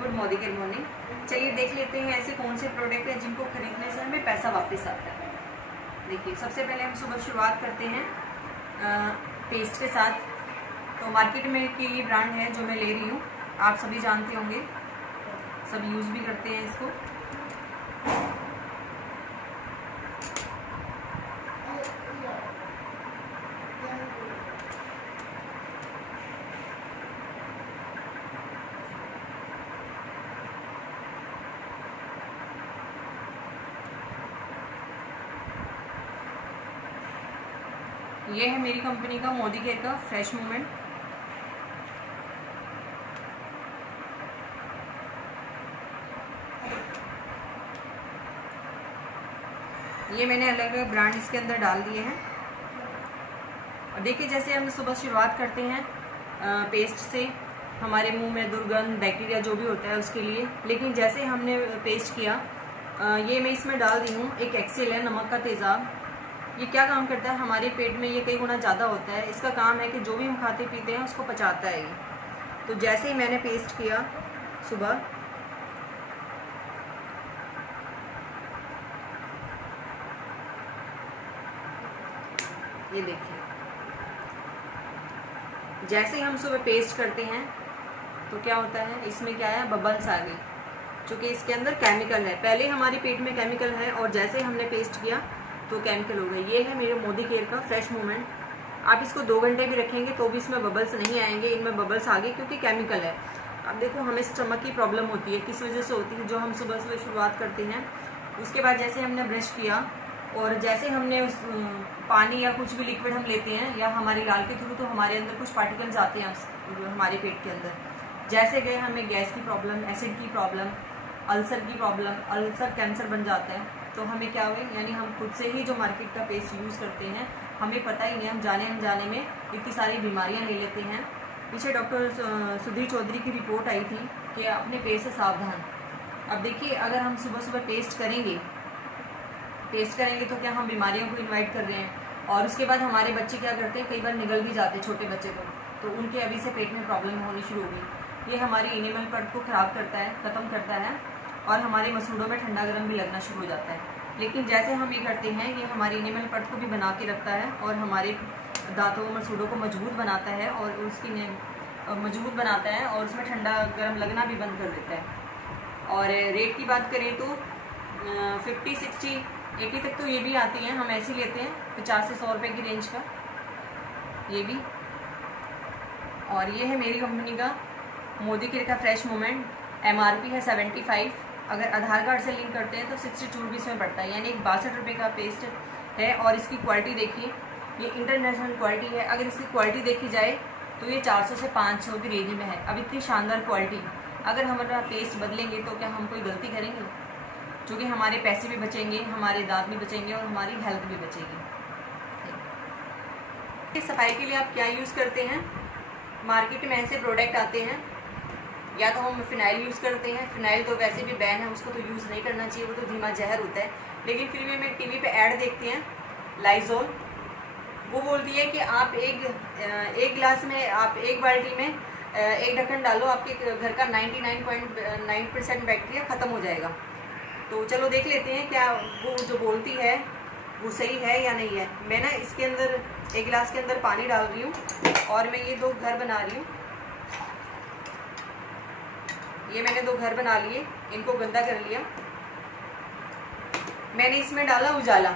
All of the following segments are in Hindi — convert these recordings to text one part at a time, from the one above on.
Good morning. चलिए देख लेते हैं ऐसे कौन से प्रोडक्ट हैं जिनको खरीदने से हमें पैसा वापस आता है। देखिए सबसे पहले हम सुबह शुरुआत करते हैं पेस्ट के साथ। तो मार्केट में की ये ब्रांड है जो मैं ले रही हूँ, आप सभी जानते होंगे, सब यूज़ भी करते हैं इसको। ये है मेरी कंपनी का मोदी केयर का फ्रेश मूवमेंट। ये मैंने अलग अलग ब्रांड इसके अंदर डाल दिए हैं। और देखिए जैसे हम सुबह शुरुआत करते हैं पेस्ट से, हमारे मुंह में दुर्गंध बैक्टीरिया जो भी होता है उसके लिए, लेकिन जैसे हमने पेस्ट किया, ये मैं इसमें डाल दी हूँ एक एक्सेल है नमक का तेज़ाब। ये क्या काम करता है, हमारे पेट में ये कई गुना ज़्यादा होता है। इसका काम है कि जो भी हम खाते पीते हैं उसको पचाता है ये। तो जैसे ही मैंने पेस्ट किया सुबह, ये देखिए जैसे ही हम सुबह पेस्ट करते हैं तो क्या होता है, इसमें क्या है, बबल्स आ गई, क्योंकि इसके अंदर केमिकल है। पहले हमारे पेट में केमिकल है और जैसे ही हमने पेस्ट किया तो केमिकल हो गए। ये है मेरे मोदी केयर का फ्रेश मूवमेंट। आप इसको 2 घंटे भी रखेंगे तो भी इसमें बबल्स नहीं आएंगे, इनमें बबल्स आ गए क्योंकि केमिकल है। अब देखो हमें स्टमक की प्रॉब्लम होती है, किस वजह से होती है, जो हम सुबह सुबह शुरुआत करते हैं, उसके बाद जैसे हमने ब्रश किया और जैसे हमने उस पानी या कुछ भी लिक्विड हम लेते हैं या हमारी लाल के थ्रू, तो हमारे अंदर कुछ पार्टिकल्स आते हैं हमारे पेट के अंदर। जैसे गए हमें गैस की प्रॉब्लम, एसिड की प्रॉब्लम, अल्सर की प्रॉब्लम, अल्सर कैंसर बन जाता है। तो हमें क्या हुए, यानी हम खुद से ही जो मार्केट का पेस्ट यूज़ करते हैं, हमें पता ही नहीं, हम जाने अनजाने में इतनी सारी बीमारियां ले लेते हैं। पीछे डॉक्टर सुधीर चौधरी की रिपोर्ट आई थी कि अपने पेट से सावधान। अब देखिए अगर हम सुबह सुबह पेस्ट करेंगे तो क्या हम बीमारियों को इन्वाइट कर रहे हैं। और उसके बाद हमारे बच्चे क्या करते हैं, कई बार निगल भी जाते हैं छोटे बच्चे को, तो उनके अभी से पेट में प्रॉब्लम होनी शुरू होगी। ये हमारे एनिमल पर्ट को ख़राब करता है, ख़त्म करता है, और हमारे मसूड़ों में ठंडा गर्म भी लगना शुरू हो जाता है। लेकिन जैसे हम ये करते हैं, ये हमारे एनिमल पर्ट को भी बना के रखता है और हमारे दांतों मसूड़ों को मजबूत बनाता है और उसकी मजबूत बनाता है और उसमें ठंडा गर्म लगना भी बंद कर देता है। और रेट की बात करें तो 50, 60, 80 तक तो ये भी आती हैं, हम ऐसे लेते हैं 50 से 100 रुपये की रेंज का ये भी। और ये है मेरी कंपनी का मोदी केयर का फ्रेश मूवमेंट। MRP है 75, अगर आधार कार्ड से लिंक करते हैं तो 62 रुपीज़ में पड़ता है, यानी एक 62 रुपये का पेस्ट है। और इसकी क्वालिटी देखिए, ये इंटरनेशनल क्वालिटी है। अगर इसकी क्वालिटी देखी जाए तो ये 400 से 500 की रेंज में है। अब इतनी शानदार क्वालिटी, अगर हमारा पेस्ट बदलेंगे तो क्या हम कोई गलती करेंगे, क्योंकि हमारे पैसे भी बचेंगे, हमारे दांत भी बचेंगे और हमारी हेल्थ भी बचेगी। सफाई के लिए आप क्या यूज़ करते हैं, मार्केट में ऐसे प्रोडक्ट आते हैं, या तो हम फिनाइल यूज़ करते हैं। फिनाइल तो वैसे भी बैन है, उसको तो यूज़ नहीं करना चाहिए, वो तो धीमा जहर होता है। लेकिन फिर भी मैं टीवी पे ऐड देखते हैं लाइजोल, वो बोलती है कि आप एक गिलास में, आप एक बाल्टी में 1 ढक्कन डालो, आपके घर का 99.9% बैक्टीरिया ख़त्म हो जाएगा। तो चलो देख लेते हैं क्या वो जो बोलती है वो सही है या नहीं है। मैं ना इसके अंदर 1 गिलास के अंदर पानी डाल रही हूँ और मैं ये 2 घर बना रही हूँ। ये मैंने 2 घर बना लिए, इनको गंदा कर लिया। मैंने इसमें डाला उजाला।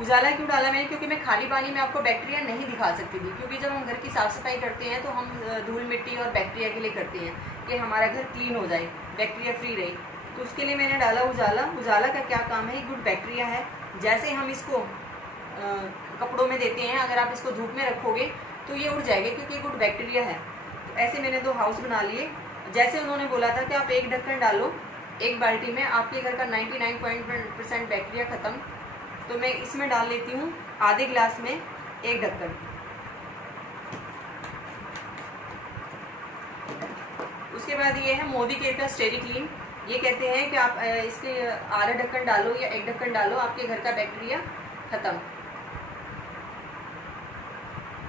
उजाला क्यों डाला मैंने, क्योंकि मैं खाली पानी में आपको बैक्टीरिया नहीं दिखा सकती थी, क्योंकि जब हम घर की साफ़ सफाई करते हैं तो हम धूल मिट्टी और बैक्टीरिया के लिए करते हैं कि हमारा घर क्लीन हो जाए, बैक्टीरिया फ्री रहे। तो उसके लिए मैंने डाला उजाला। उजाला का क्या काम है, गुड बैक्टीरिया है। जैसे हम इसको कपड़ों में देते हैं, अगर आप इसको धूप में रखोगे तो ये उड़ जाएगा, क्योंकि गुड बैक्टीरिया है। तो ऐसे मैंने 2 हाउस बना लिए। जैसे उन्होंने बोला था कि आप 1 ढक्कन डालो 1 बाल्टी में, आपके घर का 99% बैक्टीरिया ख़त्म। तो मैं इसमें डाल लेती हूँ आधे गिलास में 1 ढक्कन। उसके बाद ये है मोदी केयर का स्टेरी क्लीन। ये कहते हैं कि आप इसके आधा ढक्कन डालो या 1 ढक्कन डालो, आपके घर का बैक्टीरिया ख़त्म।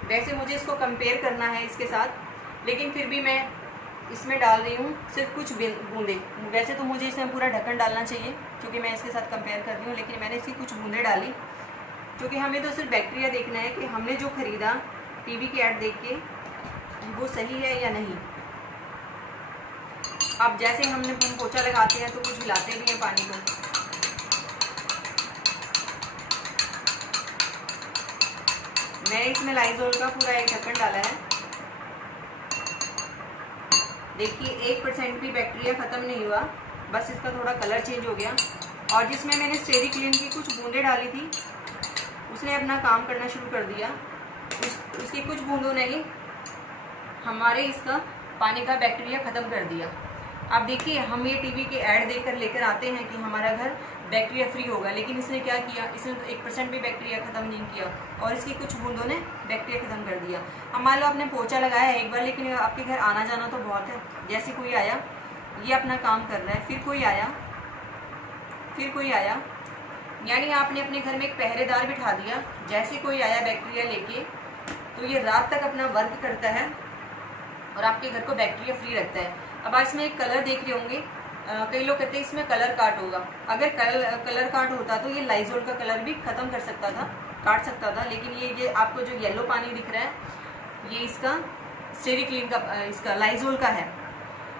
वैसे मुझे इसको कंपेयर करना है इसके साथ, लेकिन फिर भी मैं इसमें डाल रही हूँ सिर्फ कुछ बूंदे। वैसे तो मुझे इसमें पूरा ढक्कन डालना चाहिए क्योंकि मैं इसके साथ कंपेयर कर रही हूँ, लेकिन मैंने इसकी कुछ बूंदे डाली क्योंकि हमें तो सिर्फ बैक्टीरिया देखना है कि हमने जो ख़रीदा टीवी की ऐड देख के वो सही है या नहीं। अब जैसे हम पोछा लगाते हैं तो कुछ हिलाते भी हैं पानी को। मैंने इसमें लाइजोल का पूरा एक ढक्कन डाला है। देखिए 1% भी बैक्टीरिया ख़त्म नहीं हुआ, बस इसका थोड़ा कलर चेंज हो गया। और जिसमें मैंने स्टेरी क्लीन की कुछ बूंदें डाली थी उसने अपना काम करना शुरू कर दिया। उसकी कुछ बूंदों ने ही हमारे इसका पानी का बैक्टीरिया ख़त्म कर दिया। अब देखिए हम ये टीवी के ऐड देकर लेकर आते हैं कि हमारा घर बैक्टीरिया फ्री होगा, लेकिन इसने क्या किया, इसने तो 1% भी बैक्टीरिया ख़त्म नहीं किया और इसकी कुछ बूंदों ने बैक्टीरिया ख़त्म कर दिया। अब मान लो आपने पोछा लगाया है एक बार, लेकिन आपके घर आना जाना तो बहुत है। जैसे कोई आया, ये अपना काम कर रहा है, फिर कोई आया, फिर कोई आया, यानी आपने अपने घर में एक पहरेदार बिठा दिया। जैसे कोई आया बैक्टीरिया लेके तो ये रात तक अपना वर्क करता है और आपके घर को बैक्टीरिया फ्री रखता है। अब आज इसमें एक कलर देख रहे होंगे, कई लोग कहते हैं इसमें कलर काट होगा। अगर कलर काट होता तो ये लाइजोल का कलर भी ख़त्म कर सकता था, काट सकता था, लेकिन ये आपको जो येलो पानी दिख रहा है ये इसका स्टेरी क्लीन का, इसका लाइजोल का है।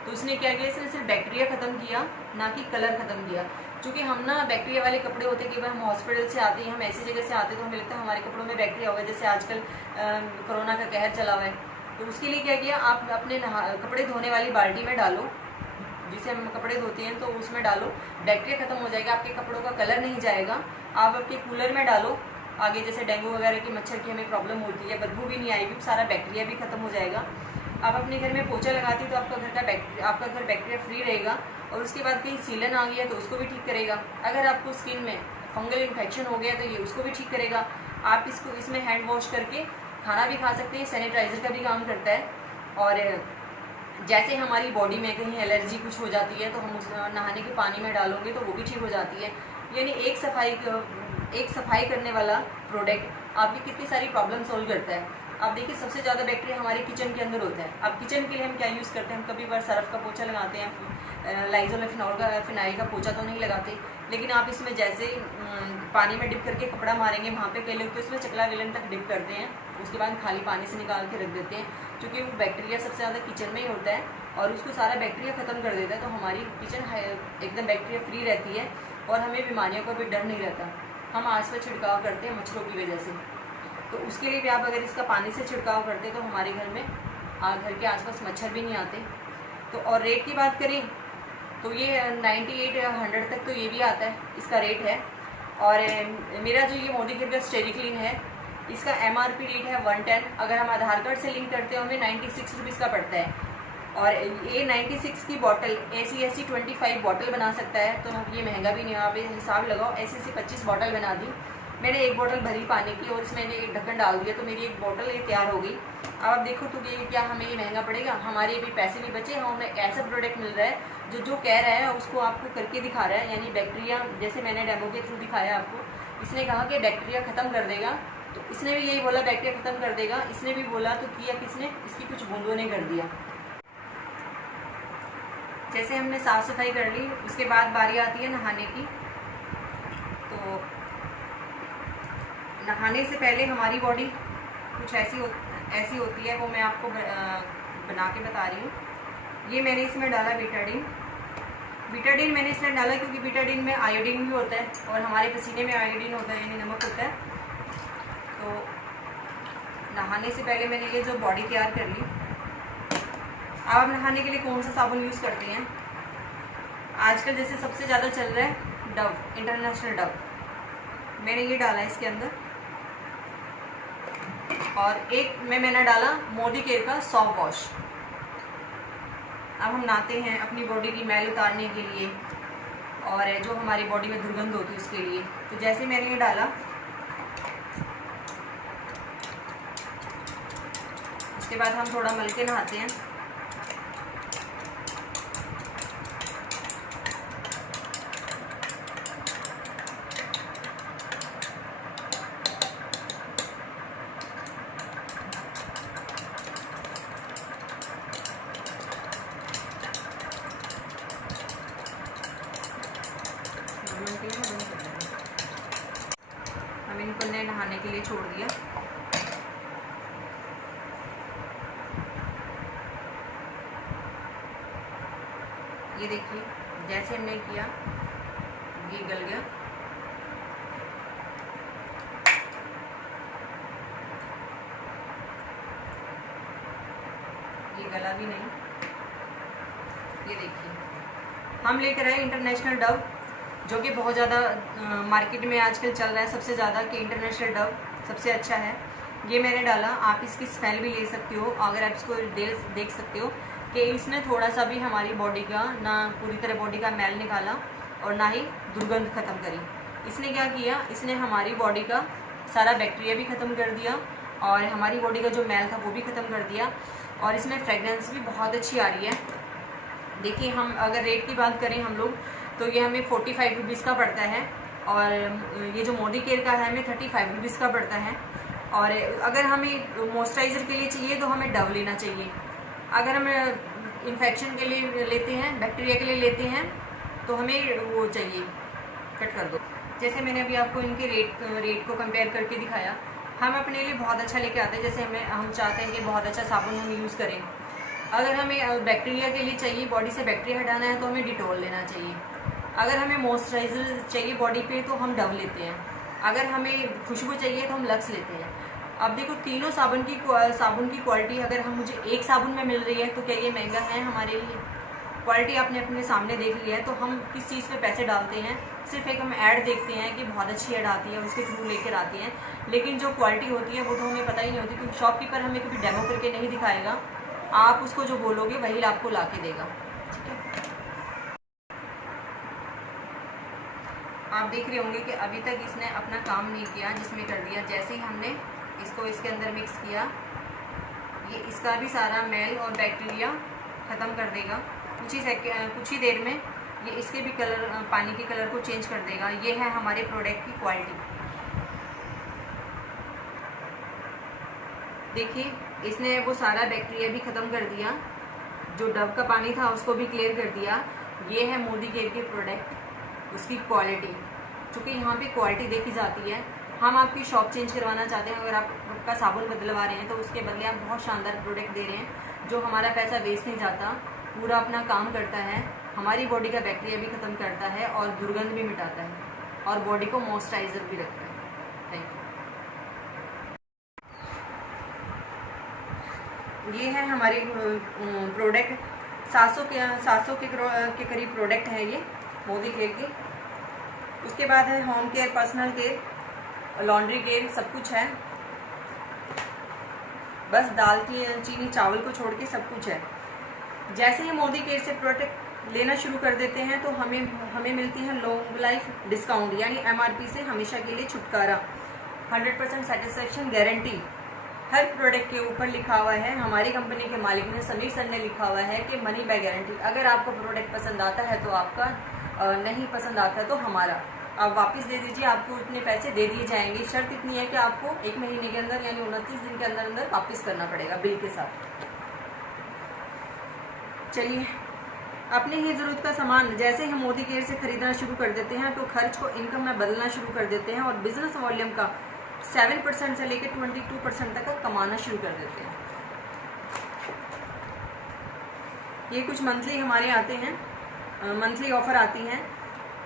तो उसने क्या किया, इसने सिर्फ बैक्टीरिया ख़त्म किया, ना कि कलर ख़त्म किया। क्योंकि हम ना बैक्टीरिया वाले कपड़े होते हैं कि भाई हम हॉस्पिटल से आते हैं, हम ऐसी जगह से आते हैं तो हमें लगता है हमारे कपड़ों में बैक्टीरिया होगा। जैसे आजकल कोरोना का कहर चला हुआ है, तो उसके लिए क्या किया, आप अपने कपड़े धोने वाली बाल्टी में डालो, जिसे हम कपड़े धोते हैं तो उसमें डालो, बैक्टीरिया ख़त्म हो जाएगा, आपके कपड़ों का कलर नहीं जाएगा। आप आपके कूलर में डालो, आगे जैसे डेंगू वगैरह की मच्छर की हमें प्रॉब्लम होती है, बदबू भी नहीं आएगी, सारा बैक्टीरिया भी खत्म हो जाएगा। आप अपने घर में पोछा लगाती है तो आपका घर बैक्टीरिया फ्री रहेगा। और उसके बाद कहीं सीलन आ गया तो उसको भी ठीक करेगा। अगर आपको स्किन में फंगल इन्फेक्शन हो गया तो ये उसको भी ठीक करेगा। आप इसमें हैंड वॉश करके खाना भी खा सकते हैं, सैनिटाइज़र का भी काम करता है। और जैसे हमारी बॉडी में कहीं एलर्जी कुछ हो जाती है तो हम उस नहाने के पानी में डालोगे तो वो भी ठीक हो जाती है। यानी एक सफाई करने वाला प्रोडक्ट आपकी कितनी सारी प्रॉब्लम सॉल्व करता है। अब देखिए सबसे ज़्यादा बैक्टीरिया हमारे किचन के अंदर होता है। अब किचन के लिए हम क्या यूज़ करते हैं, हम कभी बार सर्फ का पोछा लगाते हैं, लाइजोल फिनाइल का पोछा तो नहीं लगाते, लेकिन आप इसमें जैसे पानी में डिप करके कपड़ा मारेंगे, वहाँ पे कई लोग तो इसमें चकला वेलन तक डिप करते हैं, उसके बाद खाली पानी से निकाल के रख देते हैं, क्योंकि वो बैक्टीरिया सबसे ज़्यादा किचन में ही होता है और उसको सारा बैक्टीरिया ख़त्म कर देता है। तो हमारी किचन एकदम बैक्टीरिया फ्री रहती है और हमें बीमारियों का भी डर नहीं रहता। हम आस पास छिड़काव करते हैं मच्छरों की वजह से, तो उसके लिए भी आप अगर इसका पानी से छिड़काव करते तो हमारे घर में घर के आसपास मच्छर भी नहीं आते। तो और रेट की बात करें तो ये 98-100 तक तो ये भी आता है, इसका रेट है। और मेरा जो ये मोदी केयर का स्टेरी क्लीन है, इसका MRP रेट है 110। अगर हम आधार कार्ड से लिंक करते हो हमें 96 रुपीज़ का पड़ता है। और ये 96 की बॉटल ऐसी 25 बॉटल बना सकता है, तो ये महंगा भी नहीं है। आप हिसाब लगाओ, ऐसी 25 बॉटल बना दी। मैंने एक बोतल भरी पानी की और इसमें एक ढक्कन डाल दिया तो मेरी एक बोतल ये तैयार हो गई। अब आप देखो तो ये क्या हमें ये महंगा पड़ेगा, हमारे भी पैसे भी बचे, हमें ऐसा प्रोडक्ट मिल रहा है जो कह रहा है उसको आपको करके दिखा रहा है। यानी बैक्टीरिया, जैसे मैंने डेमो के थ्रू दिखाया आपको, इसने कहा कि बैक्टीरिया ख़त्म कर देगा, तो इसने भी यही बोला बैक्टीरिया ख़त्म कर देगा। इसने भी बोला तो किया किसने, इसकी कुछ बूंदों ने कर दिया। जैसे हमने साफ़ सफाई कर ली, उसके बाद बारी आती है नहाने की। तो नहाने से पहले हमारी बॉडी कुछ ऐसी होती है, वो मैं आपको बना के बता रही हूँ। ये मैंने इसमें डाला बीटाडीन मैंने इसमें डाला क्योंकि बीटाडीन में आयोडीन भी होता है और हमारे पसीने में आयोडीन होता है, यानी नमक होता है। तो नहाने से पहले मैंने ये जो बॉडी तैयार कर ली। अब आप नहाने के लिए कौन सा साबुन यूज़ करते हैं? आजकल जैसे सबसे ज़्यादा चल रहा है डव, इंटरनेशनल डव। मैंने ये डाला है इसके अंदर, और एक मैंने डाला मोदी केयर का सॉफ्ट वॉश। अब हम नहाते हैं अपनी बॉडी की मैल उतारने के लिए और जो हमारी बॉडी में दुर्गंध होती है उसके लिए। तो जैसे मैंने ये डाला, उसके बाद हम थोड़ा मल के नहाते हैं। छोड़ दिया। ये देखिए जैसे हमने किया ये गल गया। ये गला भी नहीं। ये देखिए हम लेकर आए इंटरनेशनल डव, जो कि बहुत ज़्यादा मार्केट में आजकल चल रहा है सबसे ज़्यादा कि इंटरनेशनल डव सबसे अच्छा है। ये मैंने डाला, आप इसकी स्मेल भी ले सकते हो। अगर आप इसको देख सकते हो कि इसने थोड़ा सा भी हमारी बॉडी का ना पूरी तरह बॉडी का मैल निकाला और ना ही दुर्गंध ख़त्म करी। इसने क्या किया, इसने हमारी बॉडी का सारा बैक्टीरिया भी ख़त्म कर दिया और हमारी बॉडी का जो मैल था वो भी ख़त्म कर दिया। और इसमें फ्रेगरेंस भी बहुत अच्छी आ रही है। देखिए हम अगर रेट की बात करें हम लोग तो ये हमें 45 रुपीज़ का पड़ता है और ये जो मोदी केयर का है हमें 35 रुपीज़ का पड़ता है। और अगर हमें मॉइस्चराइज़र के लिए चाहिए तो हमें डव लेना चाहिए। अगर हम इन्फेक्शन के लिए लेते हैं, बैक्टीरिया के लिए लेते हैं तो हमें वो चाहिए, कट कर दो। जैसे मैंने अभी आपको इनके रेट को कंपेयर करके दिखाया। हम अपने लिए बहुत अच्छा लेके आते हैं। जैसे हम चाहते हैं कि बहुत अच्छा साबुन हम यूज़ करें। अगर हमें बैक्टीरिया के लिए चाहिए, बॉडी से बैक्टीरिया हटाना है तो हमें डिटॉल लेना चाहिए। अगर हमें मॉइस्चराइज़र चाहिए बॉडी पे तो हम डव लेते हैं। अगर हमें खुशबू चाहिए तो हम लक्स लेते हैं। अब देखो तीनों साबुन की क्वालिटी अगर हम मुझे एक साबुन में मिल रही है तो क्या ये महंगा है हमारे लिए? क्वालिटी आपने अपने सामने देख लिया है। तो हम किस चीज़ पे पैसे डालते हैं? सिर्फ एक हम ऐड देखते हैं कि बहुत अच्छी ऐड आती है, उसके थ्रू लेकर आती हैं, लेकिन जो क्वालिटी होती है वो तो हमें पता ही नहीं होती, क्योंकि शॉपकीपर हमें कभी डेमो करके नहीं दिखाएगा। आप उसको जो बोलोगे वही आपको ला के देगा। ठीक है, आप देख रहे होंगे कि अभी तक इसने अपना काम नहीं किया जिसमें कर दिया। जैसे ही हमने इसको इसके अंदर मिक्स किया, ये इसका भी सारा मैल और बैक्टीरिया ख़त्म कर देगा। कुछ ही देर में ये इसके भी पानी के कलर को चेंज कर देगा। ये है हमारे प्रोडक्ट की क्वालिटी। देखिए इसने वो सारा बैक्टीरिया भी ख़त्म कर दिया, जो डव का पानी था उसको भी क्लियर कर दिया। ये है मोदी केयर के प्रोडक्ट, उसकी क्वालिटी। चूँकि यहाँ पे क्वालिटी देखी जाती है। हम आपकी शॉप चेंज करवाना चाहते हैं, अगर आप आपका साबुन बदलवा रहे हैं तो उसके बदले आप बहुत शानदार प्रोडक्ट दे रहे हैं, जो हमारा पैसा वेस्ट नहीं जाता, पूरा अपना काम करता है, हमारी बॉडी का बैक्टीरिया भी ख़त्म करता है और दुर्गंध भी मिटाता है और बॉडी को मॉइस्चराइजर भी रखता है। Thank you. ये है हमारे प्रोडक्ट 700 के करीब प्रोडक्ट है ये मोदी केयर के। उसके बाद है home care, personal care, laundry care, सब कुछ है। बस दाल की चीनी चावल को छोड़ के सब कुछ है। जैसे ही मोदी केयर से प्रोडक्ट लेना शुरू कर देते हैं तो हमें मिलती है लॉन्ग लाइफ डिस्काउंट, यानी MRP से हमेशा के लिए छुटकारा, 100% सेटिस्फेक्शन गारंटी। हर प्रोडक्ट के ऊपर लिखा हुआ है, हमारी कंपनी के मालिक ने समीर सर ने लिखा हुआ है कि मनी बाय गारंटी। अगर आपको प्रोडक्ट पसंद आता है तो आपका, नहीं पसंद आता है तो हमारा, आप वापस दे दीजिए, आपको इतने पैसे दे दिए जाएंगे। शर्त इतनी है कि आपको 1 महीने के अंदर यानी 29 दिन के अंदर अंदर वापस करना पड़ेगा बिल के साथ। चलिए, अपने ही ज़रूरत का सामान जैसे ही हम मोदी केयर से खरीदना शुरू कर देते हैं तो खर्च को इनकम में बदलना शुरू कर देते हैं और बिजनेस वॉल्यूम का 7% से लेकर 22% तक का कमाना शुरू कर देते हैं। ये कुछ मंथली हमारे आते हैं, मंथली ऑफर आती हैं।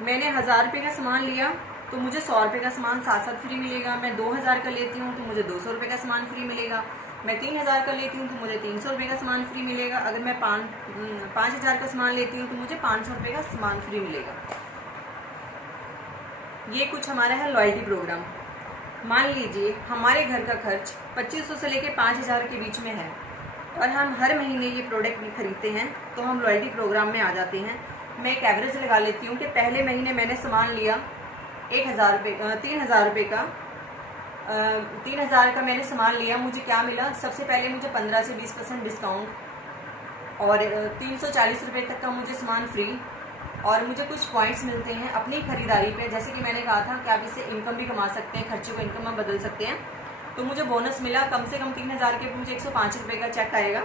मैंने 1000 रुपये का सामान लिया तो मुझे 100 रुपये का सामान साथ साथ फ्री मिलेगा। मैं 2000 का लेती हूँ तो मुझे 200 रुपये का सामान फ्री मिलेगा। मैं 3000 का लेती हूँ तो मुझे 300 रुपये का सामान फ्री मिलेगा। अगर मैं 5000 का सामान लेती हूँ तो मुझे 500 रुपये का सामान फ्री मिलेगा। ये कुछ हमारा है लॉयल्टी प्रोग्राम। मान लीजिए हमारे घर का खर्च 2500 से लेकर 5000 के बीच में है और हम हर महीने ये प्रोडक्ट भी खरीदते हैं तो हम लॉयल्टी प्रोग्राम में आ जाते हैं। मैं एक एवरेज लगा लेती हूँ कि पहले महीने मैंने सामान लिया 3000 रुपये का, 3000 का मैंने सामान लिया, मुझे क्या मिला? सबसे पहले मुझे 15 से 20% डिस्काउंट और 340 रुपये तक का मुझे सामान फ्री, और मुझे कुछ पॉइंट्स मिलते हैं अपनी खरीदारी पे। जैसे कि मैंने कहा था कि आप इससे इनकम भी कमा सकते हैं, खर्चे को इनकम में बदल सकते हैं। तो मुझे बोनस मिला कम से कम 3000 के, मुझे 105 रुपये का चेक आएगा।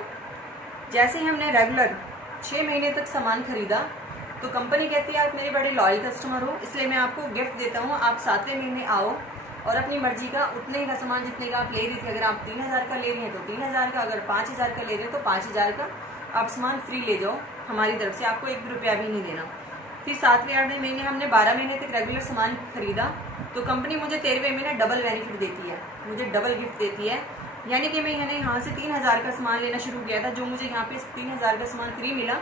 जैसे ही हमने रेगुलर 6 महीने तक सामान खरीदा तो कंपनी कहती है आप मेरे बड़े लॉयल कस्टमर हो, इसलिए मैं आपको गिफ्ट देता हूँ, आप 7वें महीने आओ और अपनी मर्जी का उतने ही का सामान जितने का आप ले रही थी, अगर आप 3000 का ले रही हैं तो 3000 का, अगर 5000 का ले रहे हो तो 5000 का आप सामान फ्री ले जाओ हमारी तरफ से, आपको 1 रुपया भी नहीं देना। फिर 7वें 8वें महीने हमने 12 महीने तक रेगुलर सामान खरीदा तो कंपनी मुझे 13वें महीने डबल बेनिफिट देती है, मुझे डबल गिफ्ट देती है। यानी कि मैंने यहाँ से 3000 का सामान लेना शुरू किया था, जो मुझे यहाँ पे 3000 का सामान फ्री मिला,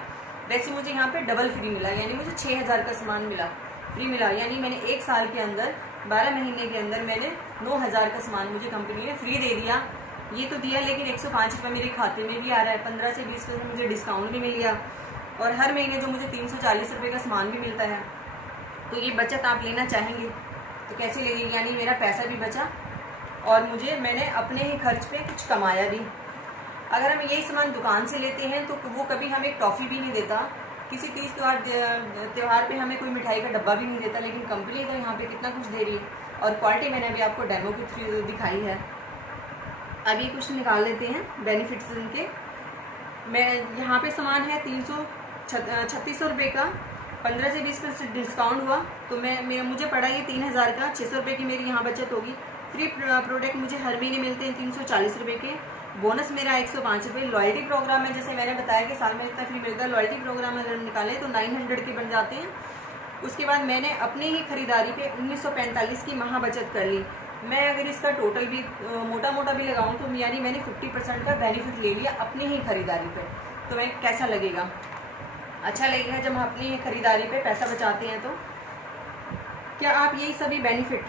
वैसे मुझे यहाँ पे डबल फ्री मिला, यानी मुझे 6000 का सामान मिला फ्री मिला। यानी मैंने 1 साल के अंदर 12 महीने के अंदर मैंने 9000 का सामान मुझे कंपनी ने फ्री दे दिया। ये तो दिया, लेकिन 105 रुपये मेरे खाते में भी आ रहा है, 15 से 20% मुझे डिस्काउंट भी मिल गया, और हर महीने जो मुझे 340 रुपये का सामान भी मिलता है। तो ये बचत आप लेना चाहेंगे तो कैसे लगेगी, यानी मेरा पैसा भी बचा और मैंने अपने ही खर्च पे कुछ कमाया भी। अगर हम यही सामान दुकान से लेते हैं तो वो कभी हमें टॉफ़ी भी नहीं देता, किसी तीज त्यौहार पे हमें कोई मिठाई का डब्बा भी नहीं देता, लेकिन कंपनी तो यहाँ पे कितना कुछ दे रही है। और क्वालिटी मैंने अभी आपको डेमो के थ्रू दिखाई है। अभी कुछ निकाल लेते हैं बेनिफिट्स इनके। मैं यहाँ पे सामान है 3600 रुपये का, 15 से 20% डिस्काउंट हुआ तो मुझे पड़ा ये 3000 का, 600 रुपये की मेरी यहाँ बचत होगी। फ्री प्रोडक्ट मुझे हर महीने मिलते हैं 340 रुपये के, बोनस मेरा 105 रुपये। लॉयल्टी प्रोग्राम है, जैसे मैंने बताया कि साल में इतना फ्री मिलता है, लॉयल्टी प्रोग्राम अगर निकालें तो 900 के बन जाते हैं। उसके बाद मैंने अपनी ही खरीदारी पे 1945 की महा बचत कर ली। मैं अगर इसका टोटल भी मोटा मोटा भी लगाऊं तो यानी मैंने 50% का बेनिफिट ले लिया अपनी ही खरीदारी पे। तो मैं कैसा लगेगा, अच्छा लगेगा जब हम अपनी ही खरीदारी पे पैसा बचाते हैं। तो क्या आप यही सभी बेनिफिट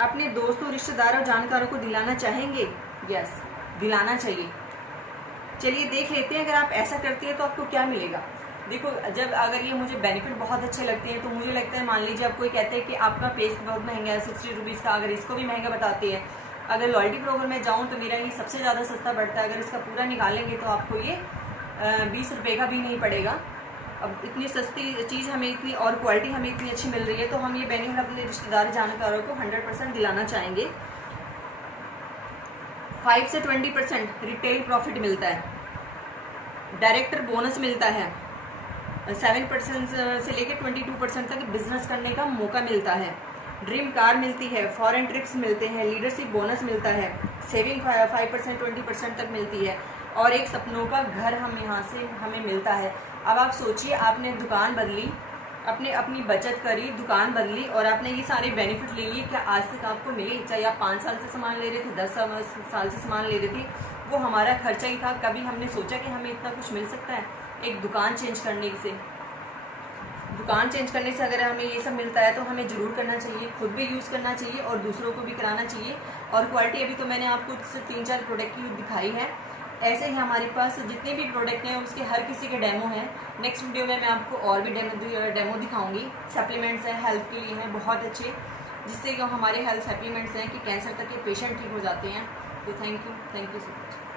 अपने दोस्तों, रिश्तेदारों, जानकारों को दिलाना चाहेंगे? यस, दिलाना चाहिए। चलिए देख लेते हैं, अगर आप ऐसा करते हैं तो आपको क्या मिलेगा। देखो, जब अगर ये मुझे बेनिफिट बहुत अच्छे लगते हैं तो मुझे लगता है, मान लीजिए आप कोई कहते हैं कि आपका पेस्ट बहुत महंगा है 60 रुपीज़ का, अगर इसको भी महंगा बताते हैं, अगर लॉयल्टी प्रोग्राम में जाऊँ तो मेरा ये सबसे ज़्यादा सस्ता पड़ता है। अगर इसका पूरा निकालेंगे तो आपको ये 20 रुपये का भी नहीं पड़ेगा। अब इतनी सस्ती चीज़ हमें इतनी, और क्वालिटी हमें इतनी अच्छी मिल रही है, तो हम ये बेनिफिट अपने रिश्तेदार, जानकारों को 100% दिलाना चाहेंगे। 5 से 20% रिटेल प्रॉफिट मिलता है, डायरेक्टर बोनस मिलता है, 7% से लेकर 22% तक बिजनेस करने का मौका मिलता है, ड्रीम कार मिलती है, फॉरेन ट्रिप्स मिलते हैं, लीडरशिप बोनस मिलता है, सेविंग 5% 20% तक मिलती है, और एक सपनों का घर हम यहाँ से हमें मिलता है। अब आप सोचिए, आपने दुकान बदली, अपनी बचत करी, दुकान बदली, और आपने ये सारे बेनिफिट ले लिए, क्या आज तक आपको मिले? चाहे आप 5 साल से सामान ले रहे थे, 10 साल से सामान ले रहे थे, वो हमारा खर्चा ही था। कभी हमने सोचा कि हमें इतना कुछ मिल सकता है? एक दुकान चेंज करने से अगर हमें ये सब मिलता है तो हमें ज़रूर करना चाहिए, खुद भी यूज़ करना चाहिए और दूसरों को भी कराना चाहिए। और क्वालिटी अभी तो मैंने आपको 3-4 प्रोडक्ट की दिखाई है, ऐसे ही हमारे पास जितने भी प्रोडक्ट हैं उसके हर किसी के डेमो हैं। नेक्स्ट वीडियो में मैं आपको और भी डेमो दिखाऊंगी। सप्लीमेंट्स हैं, हेल्थ के लिए हैं बहुत अच्छे, जिससे कि हमारे हेल्थ सप्लीमेंट्स हैं कि कैंसर तक के पेशेंट ठीक हो जाते हैं। तो थैंक यू सो मच।